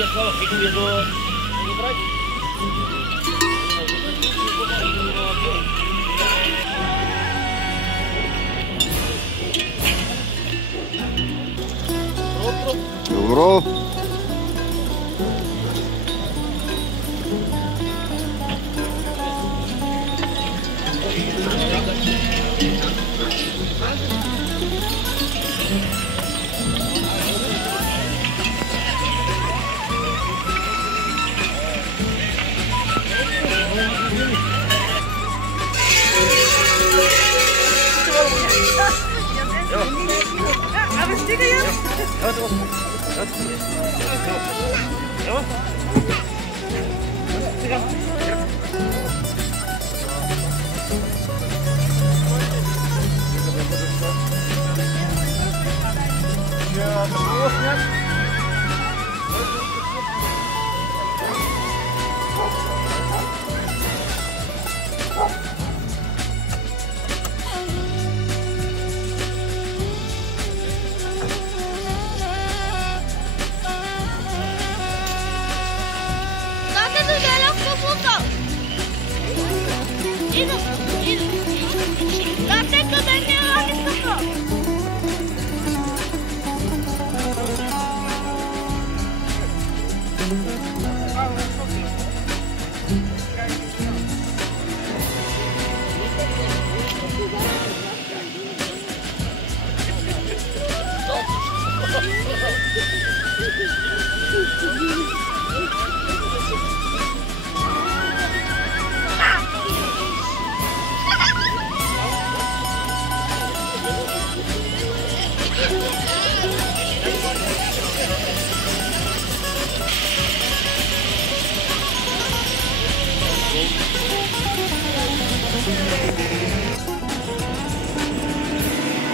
Ярослава Фигуя до играть. Добро. Abis tiga ya?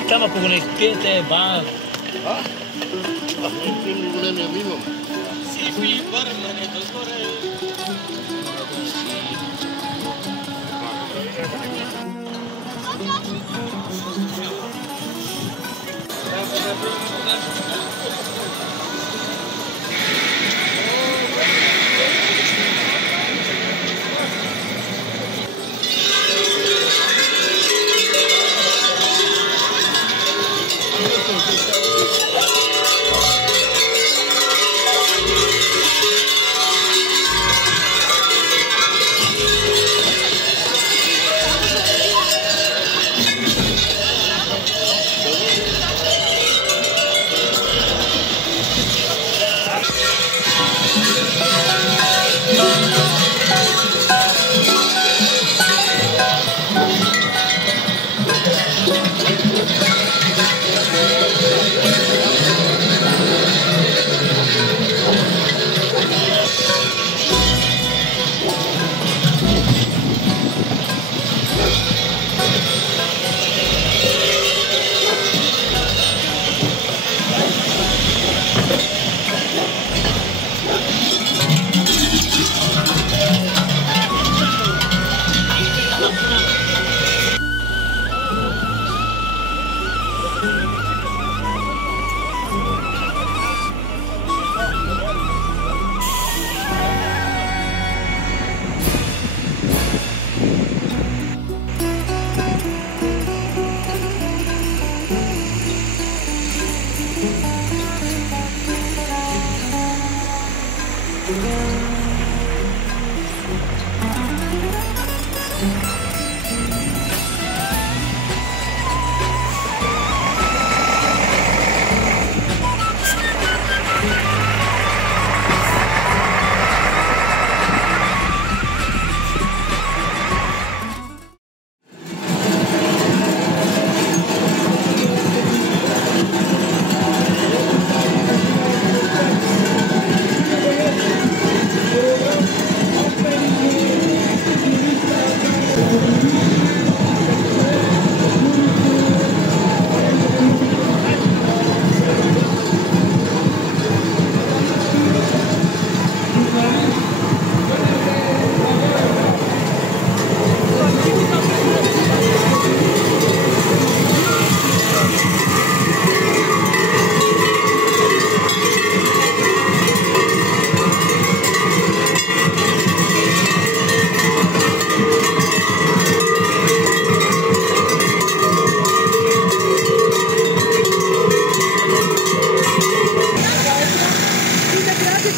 Става ако го не изпиете, ба. А? Не ми големия имам. Сифи, върнане догоре.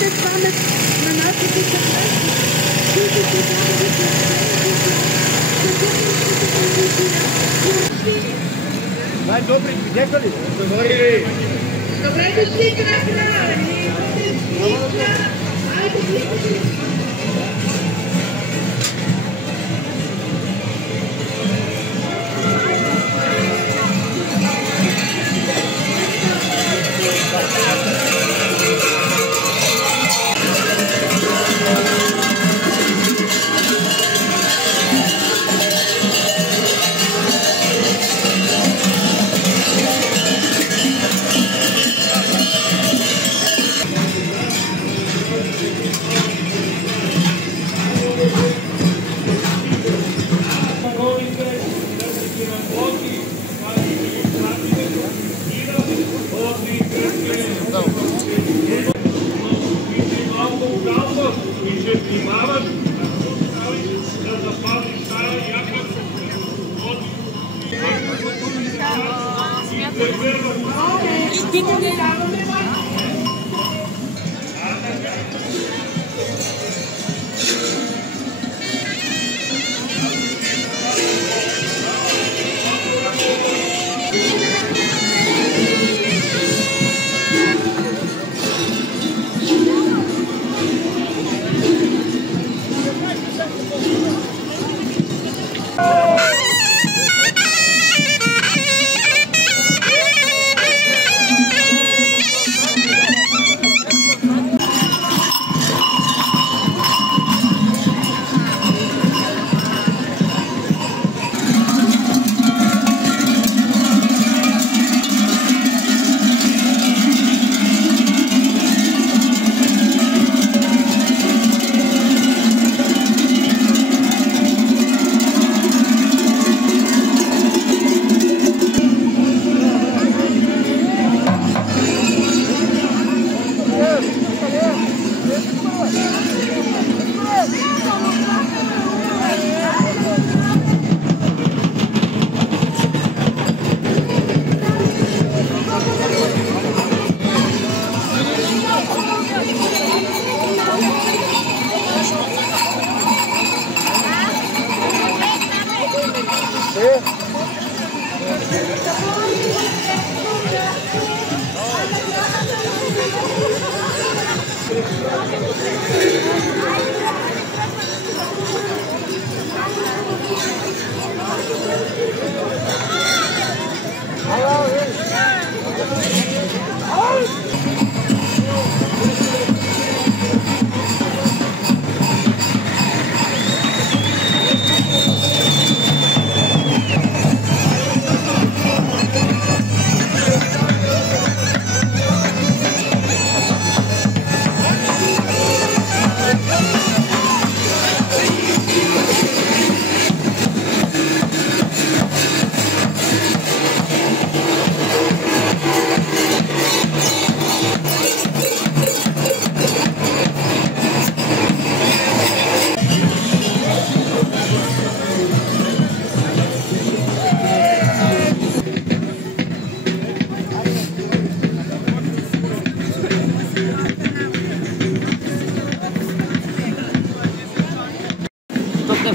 Дайте памет на нашите съграждани, които се Най-добри свидетели. Добре. Добре дошли на края.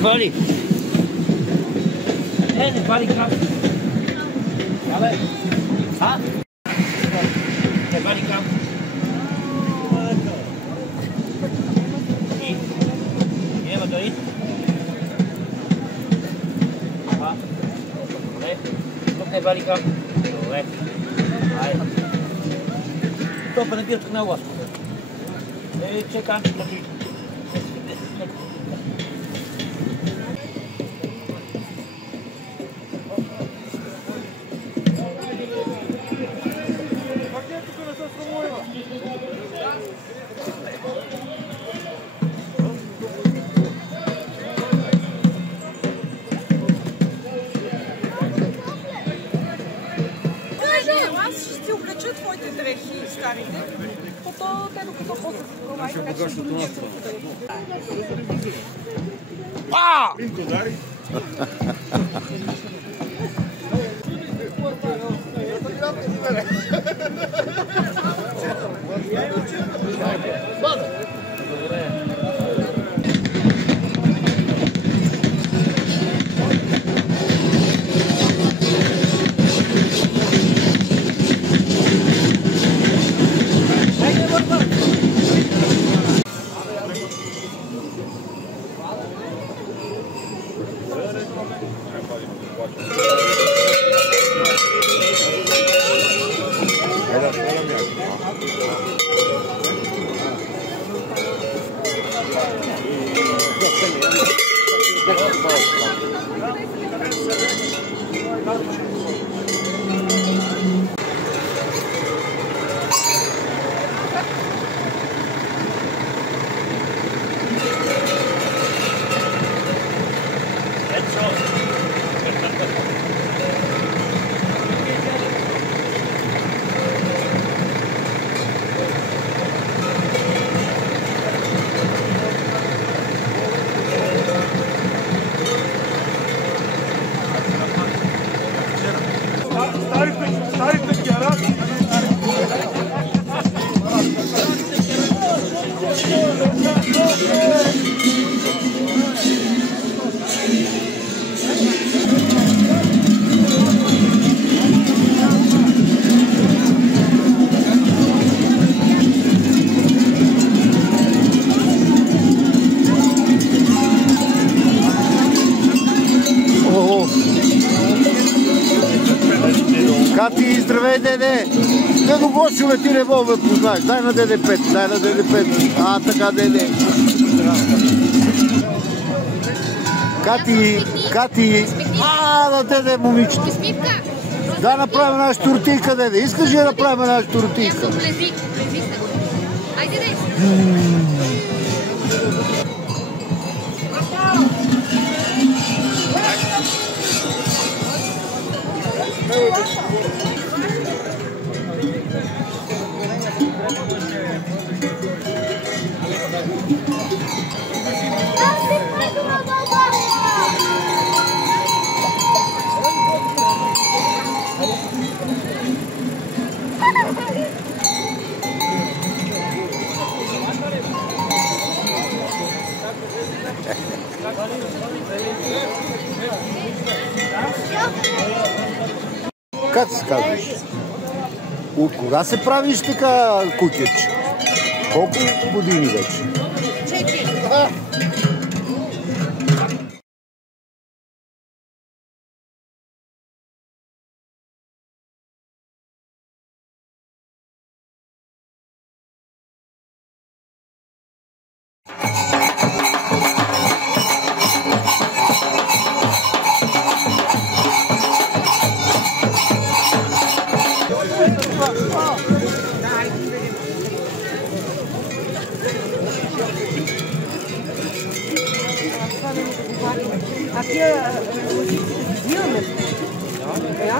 Вали. Не вали крак. Абе. А? Не вали крак. Няма дори. А? Тук не вали крак. Добре. Айде. Топа не бил тук на ласка. Чекам. Аз ще си облеча твоите дрехи, старите. Пото, те докато после се провайка, така ще бъде нещо. Пинко, дари. Кати, здравей, деде! Дедо Гошове, ти не мога да познаеш. Дай на деде 5, дай на деде 5. А, така, деде. Кати! А, на деде, момичето. Дай направим една штуртийка, деде. Искаш ли да направим една штуртийка? Айде, деде! Как се казваш? От кога се правиш така кукетче? Колко години вече? 4. А тия взимаме. Ja?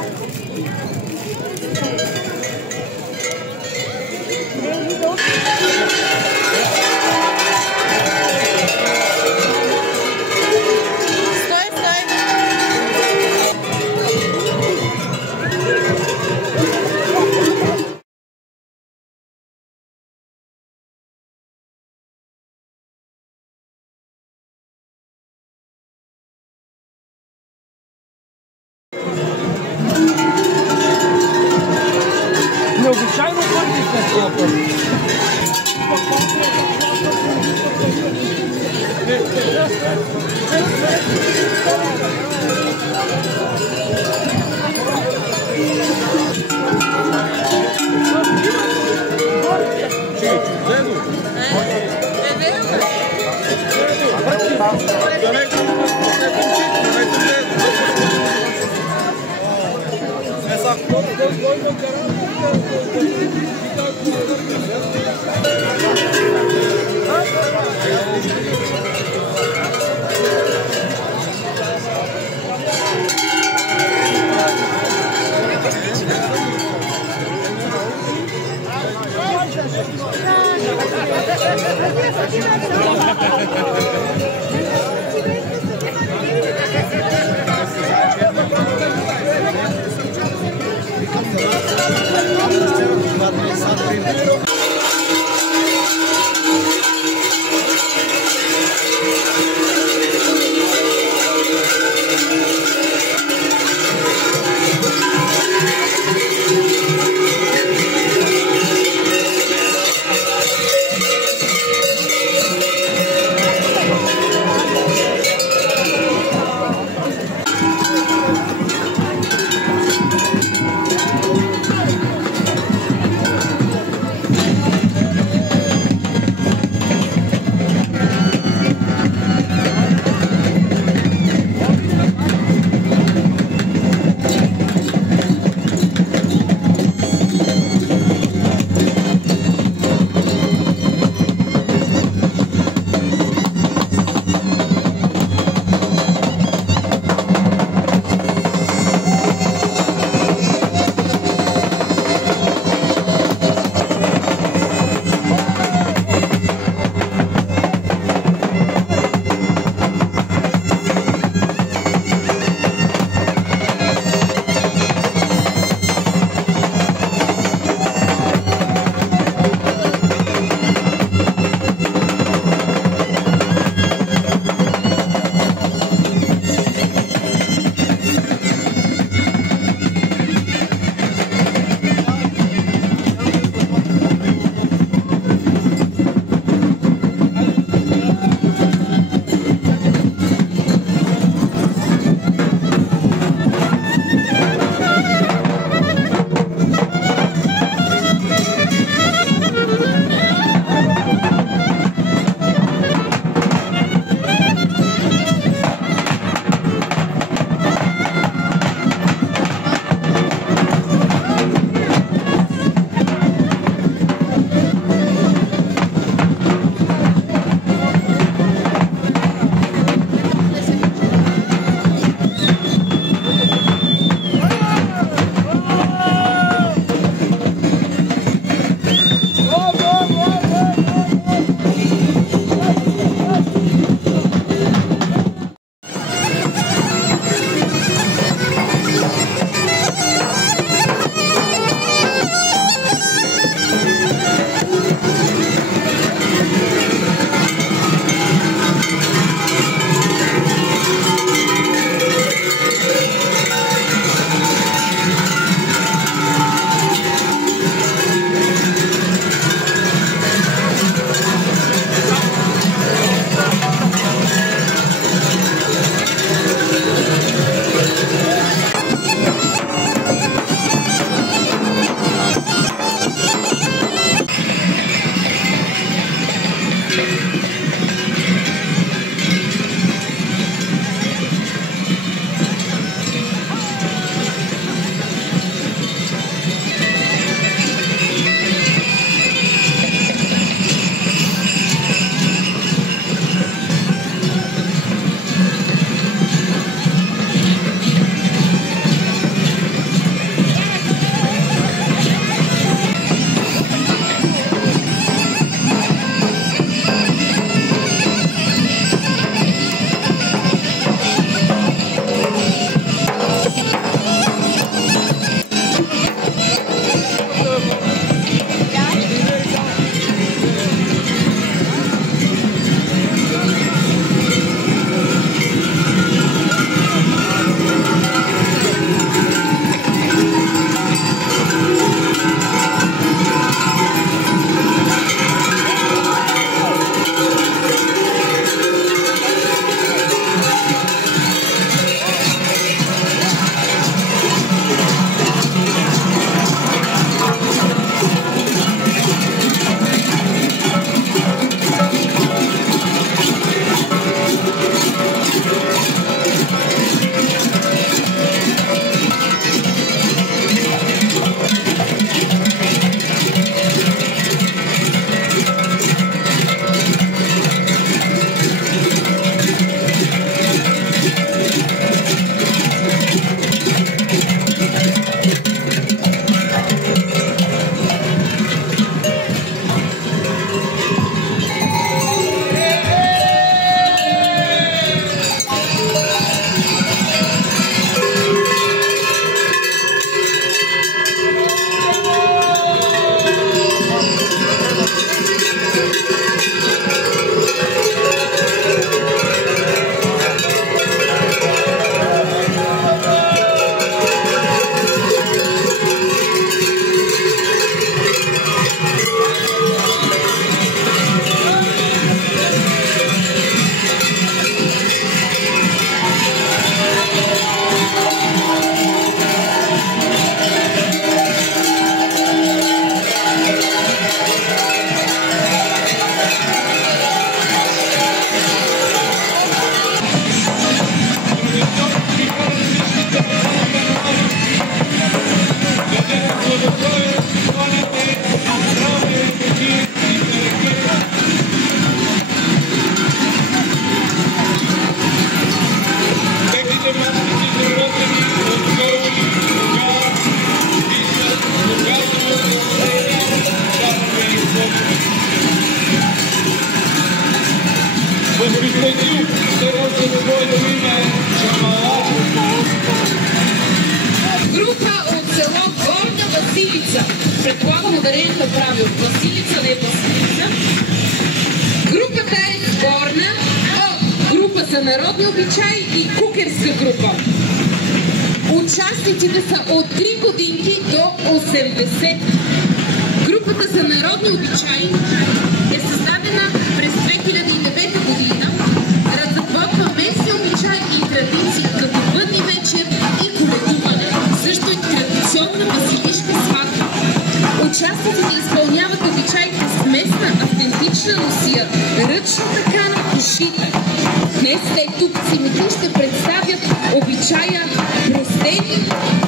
Необичайно бързи сме това път. Група от село Горна Василица. Предполагам ударението прави от Василица, не Василица. Групата е сборна от група за народни обичаи и кукерска група. Участниците са от 3 годинки до 80. Групата за народни обичаи е създадена през 2009 година. Разработва местни обичаи и традиции, като бъдни вечер и коледуване, също и традиционна василишка сватба. Участниците изпълняват обичаите с местна автентична носия, ръчна такана и шита. Днес те тук в Симитли ще представят обичая простени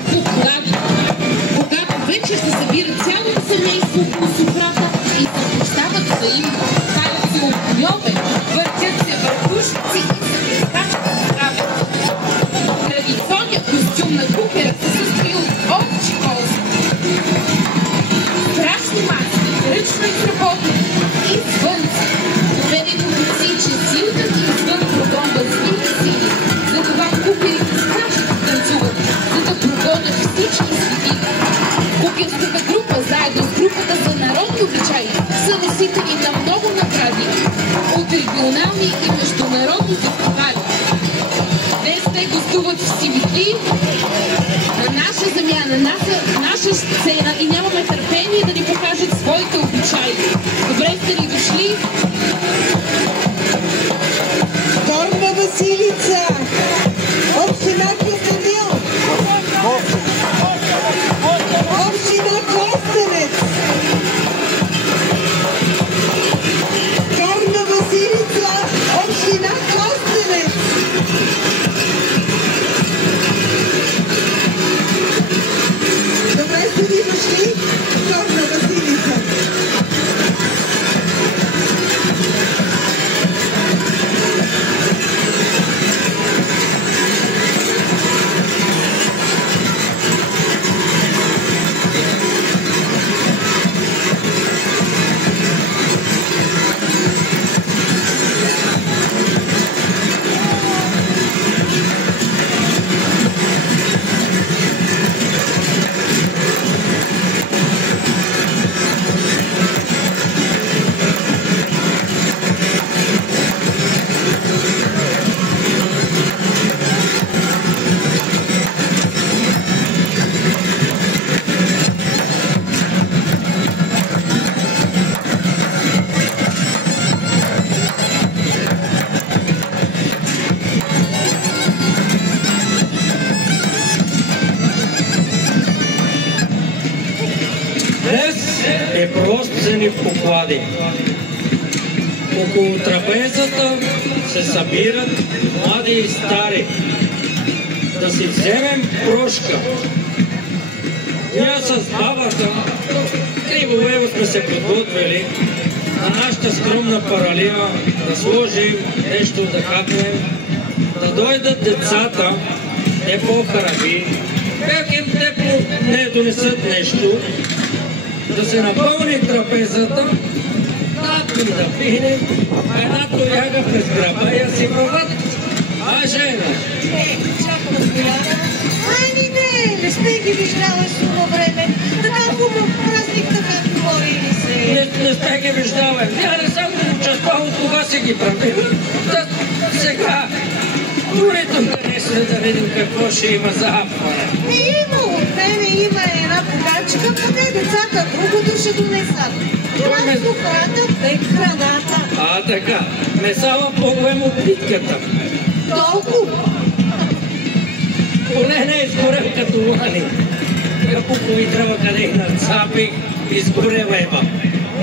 поклави. Когато вечер се събира цялото семейство по софрата и се прощават взаимно. Стават се обойове, въртят се върхушници и се прескачат здраве. Традиционният костюм на кукера се състои от овчи кожи, страшни маски, ръчно изработени и звънци. Доведено до си, че силата ти извън прогонва злите сили. Затова кукерите страшно танцуват, за да прогонят всички свети. Кукерската група, заедно с групата за народни обичаи, са носители на много награди от регионални и международни фестивали. Днес те гостуват в Симитли, на наша земя, на наша сцена и нямаме търпение да ни покажат своите обичаи. Добре сте ли дошли? Горна Василица, община Костенил, община Костенец, Горна разположени в поклади. Около трапезата се събират млади и стари. Да си вземем прошка. Ние с бабата криволево сме се подготвили на нашата скромна паралия да сложим нещо да хапнем, да дойдат децата, не по-хараби, как им тепло не донесат нещо, да се напълни трапезата, да пинем, една тояга през граба и я си върват. А жена? Не сме ги виждали с това време. Така хубав празник, така говорили се. Не сме ги виждали. Я не съм участвал от кога си ги правил. Сега, дори тук не сме да видим какво ще има за хапване. Има от мене, има една богачка, къде децата другото ще донесат. Това е сухата, бе храната. А така, месала по-големо от битката. Толкова. Поне не изгорел като лани. Капукови трава къде и нацапих, изгорел еба.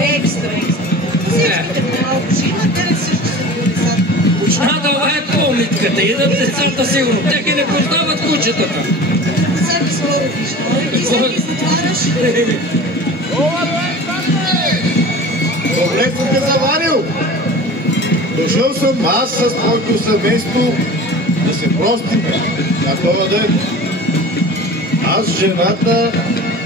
Екстра. Всичките малко ще имат, те не също се донесат. Учната е по-митката, идат децата сигурно. Те ги не познават кучетата. Деца ги скоро виждам. Ти се ги затваряш. Добре съм те заварил. Дошъл съм аз с моето семейство да се простим на този ден. Аз, жената,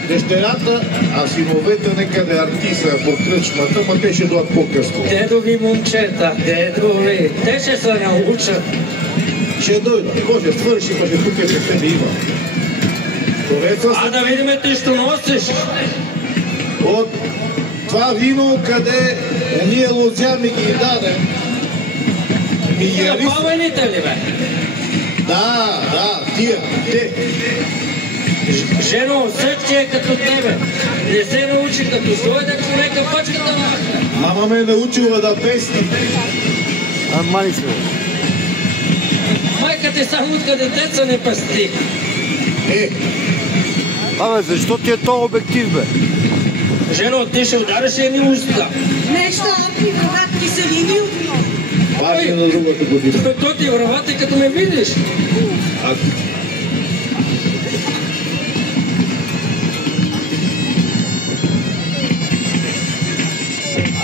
дъщерята, а синовете некъде артиса по кръчмата, ма те ще дойдат по-късно. Дедови момчета, дедови, те ще се научат. Ще дойдат, може свърши, може тук е ще тебе има. А да видим ти що носиш. От това вино, къде ние лозя ми ги дадем. Запалените ли бе? Да, тия, те. Жено, съд е като тебе. Не се научи като дойде човека пъчката на. Мама ме е научила да песни. Мани се. Майка ти само откъде деца не пасти. Абе, защо ти е то обектив, бе? Жено, ти ще удариш едни уста. Нещо, апи, когато ти се лини от много. Пак на другата година. Той ти връвате като ме видиш.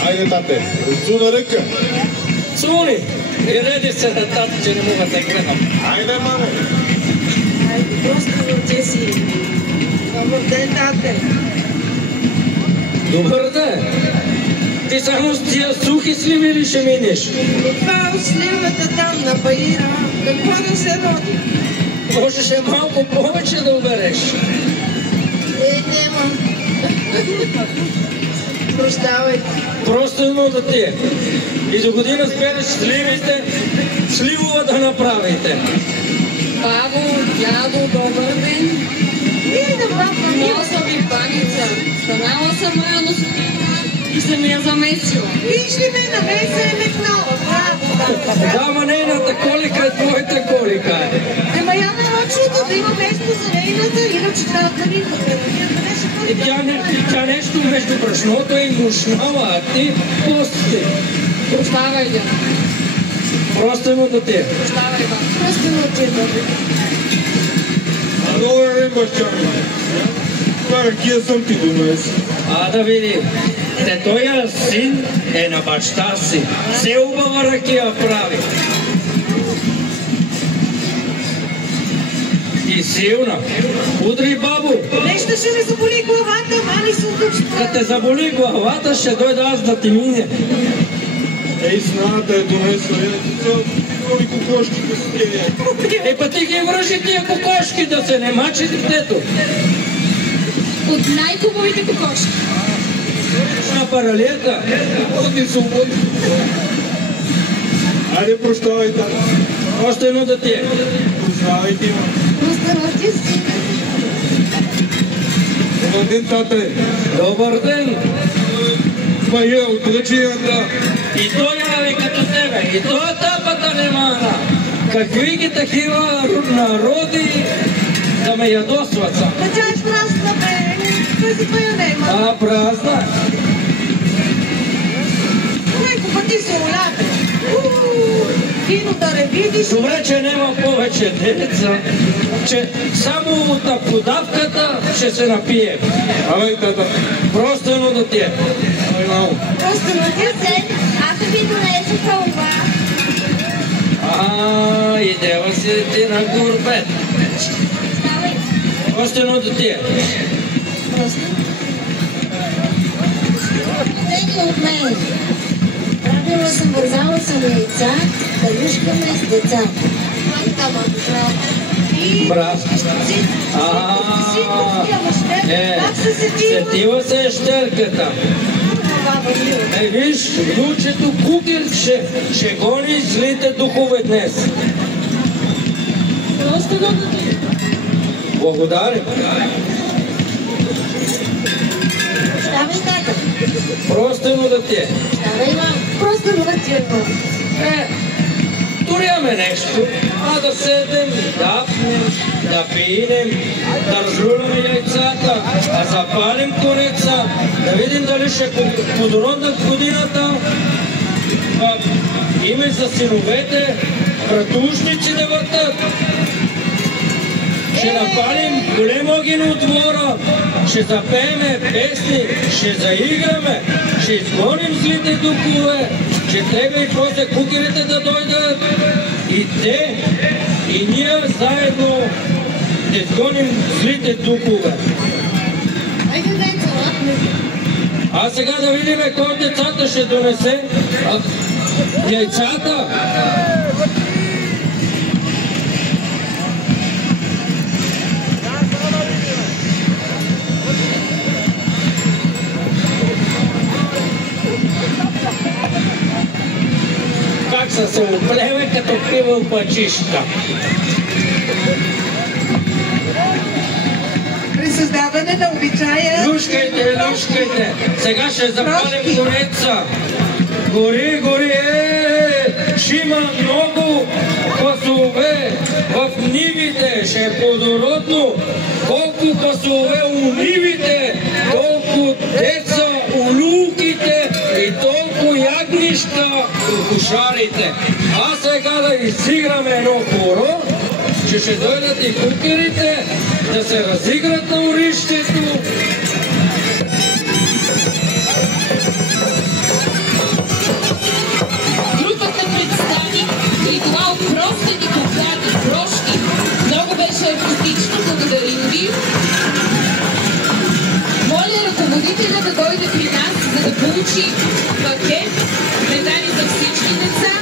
Айде, тате, цуна ръка. Цуни, и реди се на тата, че не мога да гледам. Айде, мамо. Айде, просто те си. Добър ден, тате. Добър ден. Ти само с тия сухи сливи ли ще минеш? Това от сливата там на баира. Какво да се роди? Можеше малко повече да убереш. Нема. Прощавайте. Просто едно да ти е. И до година сбереш сливите, сливова да направите. Бабо, дядо, добър ден. Идем, баба. Имала съм ви баница. Станала съм рано и съм я замесила. Виж ли ме, намеса е метнала. Браво, баба. Да, ма нейната колика е твоята колика. Ема я не чудо да има нещо за нейната, иначе трябва да ни Тя нещо между брашното и мушнала, а ти пусти. Прощавай, дядо. Просто му да ти. Прощавай, бабо. Просто научи, баба. Добър ден, бащани. Това ракия съм ти донес. А да видим. Тоя син е на баща си. Все убава ракия прави. И силна. Удри, бабо. Нещо ще ми заболи главата, мани съм тук. Като те заболи главата, ще дойда аз да ти мине. Ей, сната е донесла. Коли кокошки да сте. Па ти ги връжи тия кокошки, да се не мачи детето. От най-хубавите кокошки. На паралията. Оди се ободи. Айде, прощавайте. Още едно да ти е. Прощавайте, има. Поздравки си. Добър ден, тате. Добър ден. Мая от ръчията. И той е като тебе. И той тапата не мана. Какви ги такива народи да ме ядосват са. Ма тя е празна, бе. Тази твоя нема. А, празна. ти се улябе. Кино да не видиш. Добре, че няма повече деца, че само от подавката ще се напие. Ай, тата, простено да ти е. Ай, мамо. Простено да ти е. Аз ви донесох това. Идева си ти на гурбет. Простено да ти е. Теги от мен. Правилно съм вързала съм яйца, да люшкаме с децата. Брат. Сетила се щерката. Виж, внучето Кукелче ще гони злите духове днес. Благодаря. Ставай, тата. Простено да ти е. Ставай, мам. Простено да ти е, мам. Туряме нещо, да седем, да пнем, да пинем, да разруламе яйцата, да запалим конеца, да видим дали ще подронат годината. Име за синовете, братушници да въртат. Ще напалим голем огън от двора, ще запееме песни, ще заиграме, ще изгоним злите духове, ще трябва и после кукерите да дойдат. И те, и ние заедно да изгоним злите духове. Айде, деца, лапне. А сега да видим кой от децата ще донесе яйцата. Как са се оплеме като пивал пачишка. При създаване на обичая... Люшкайте, люшкайте! Сега ще запалим конеца. Гори, гори, ще има много пасове в нивите, ще е плодородно. Колко пасове у нивите, толкова деца у люлките и толкова ягнища у кошарите. А сега да изиграме едно хоро, че ще дойдат и кукерите да се разиграт на орището. Групата представи ритуал простени кухляни прошки. Много беше артистично, благодарим ви. Моля ръководителя да дойде при нас, за да получи пакет, медали за всички деца.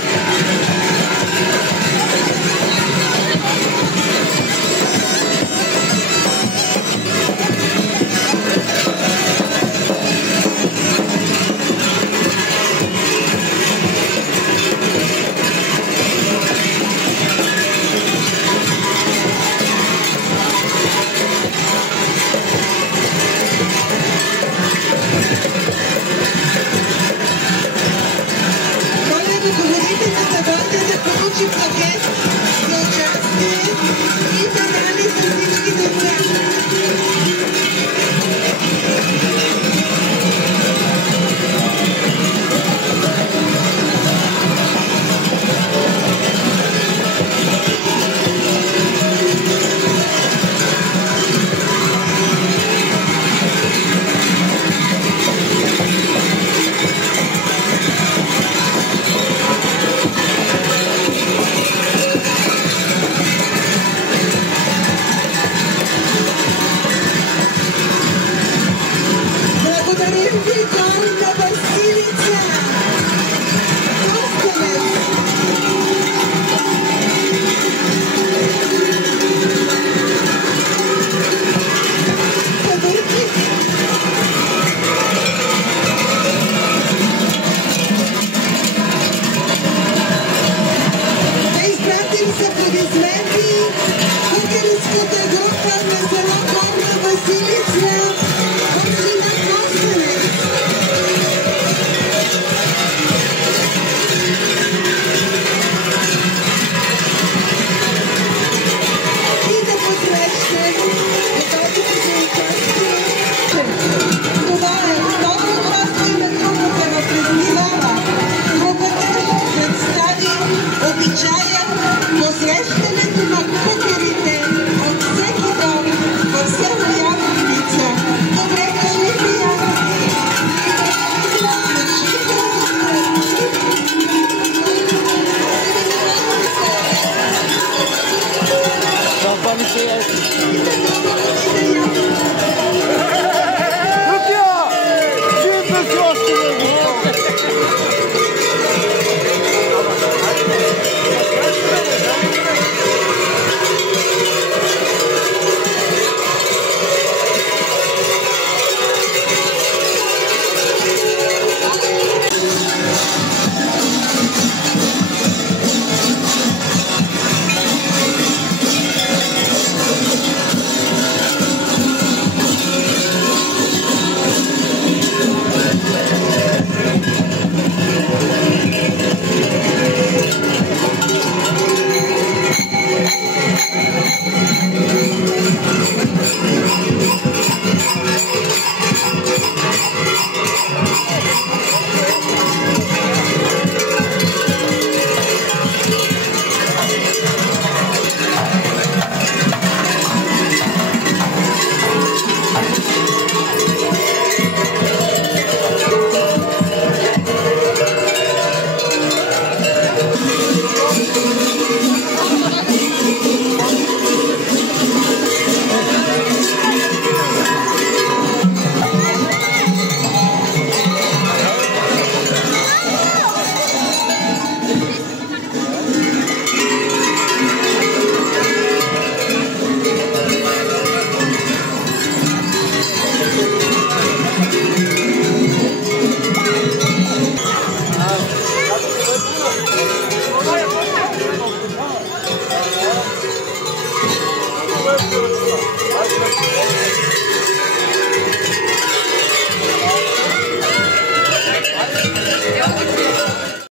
Аплодисменти.